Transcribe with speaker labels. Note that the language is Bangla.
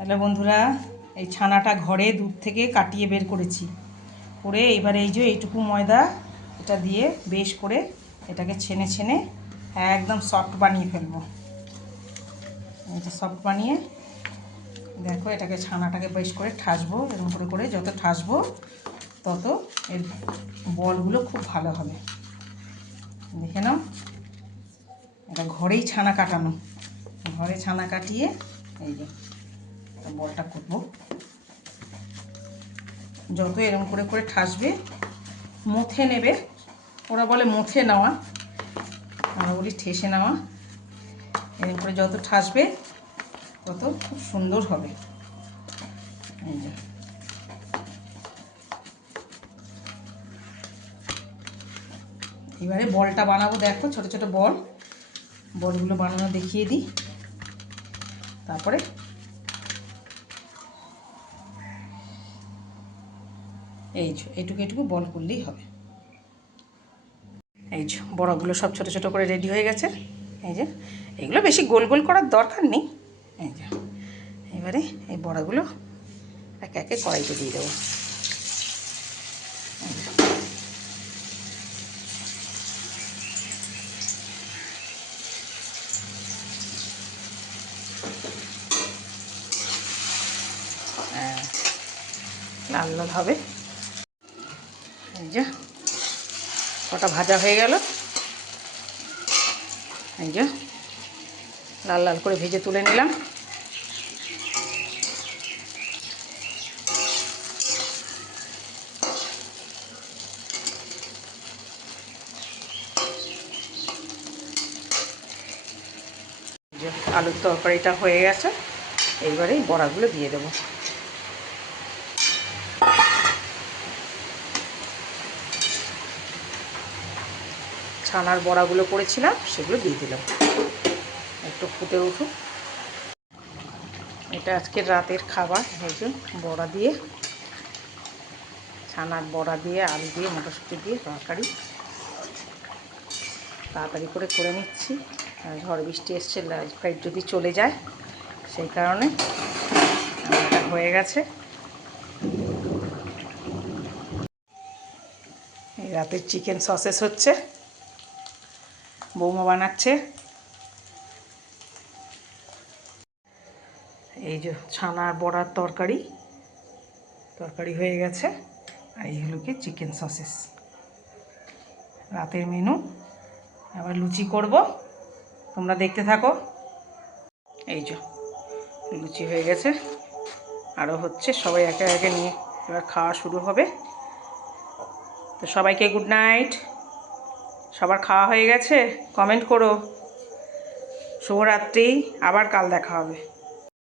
Speaker 1: হ্যালো বন্ধুরা, এই ছানাটা ঘরে দুধ থেকে কাটিয়ে বের করেছি। করে এবারে এই যে এইটুকু ময়দা এটা দিয়ে বেশ করে এটাকে ছেনে ছেনে একদম সফট বানিয়ে ফেলব। এটা সফট বানিয়ে দেখো এটাকে ছানাটাকে বেশ করে ঠাসবো এরকম করে করে যত ঠাসবো তত এর বলগুলো খুব ভালো হবে। দেখে নাও, এটা ঘরেই ছানা কাটানো। ঘরে ছানা কাটিয়ে এই যে বলটা করব। যত এরকম করে করে ঠাসবে, মুথে নেবে। ওরা বলে মুথে নেওয়া, আমরা বলি ঠেসে নেওয়া। এরকম করে যত ঠাসবে, তত খুব সুন্দর হবে। এবারে বলটা বানাবো, দেখো ছোট ছোট বল। বলগুলো বানানো দেখিয়ে দিই। তারপরে এই যে এটুকু এটুকু বল করলেই হবে। এই যে বড়গুলো সব ছোট ছোট করে রেডি হয়ে গেছে। এই যে এগুলো বেশি গোল গোল করার দরকার নেই। এই যে এবারে এই বড়াগুলো একে একে কড়াইতে দিয়ে দেবো। হ্যাঁ, লাল লাল হবে। এই যে কটা ভাজা হয়ে গেল। এই যে লাল লাল করে ভেজে তুলে নিলাম। আলুর তরকারিটা হয়ে গেছে, এইবারে বড়াগুলো দিয়ে দেবো। ছানার বড়াগুলো করেছিলাম, সেগুলো দিয়ে দিলাম। একটু ফুটে উঠুক। এটা আজকে রাতের খাবার যে বড়া দিয়ে। ছানার বড়া দিয়ে, আলু দিয়ে, মটরশুঁটি দিয়ে, তরকারি। তাড়াতাড়ি করে করে নিচ্ছি। ঝড় বৃষ্টি এসছে, লাইট যদি চলে যায়, সেই কারণে হয়ে গেছে। রাতের চিকেন সসেস হচ্ছে। বৌমা বানাচ্ছে। এই যে ছানার বড়ার তরকারি তরকারি হয়ে গেছে। আর এই হলো কি চিকেন সসেস রাতের মেনু আবার লুচি করব। তোমরা দেখতে থাকো। এই যে লুচি হয়ে গেছে। আরও হচ্ছে সবাই একে একে নিয়ে এবার খাওয়া শুরু হবে। তো সবাইকে গুড নাইট সবার খাওয়া হয়ে গেছে? কমেন্ট করো। শুভরাত্রি আবার কাল দেখা হবে।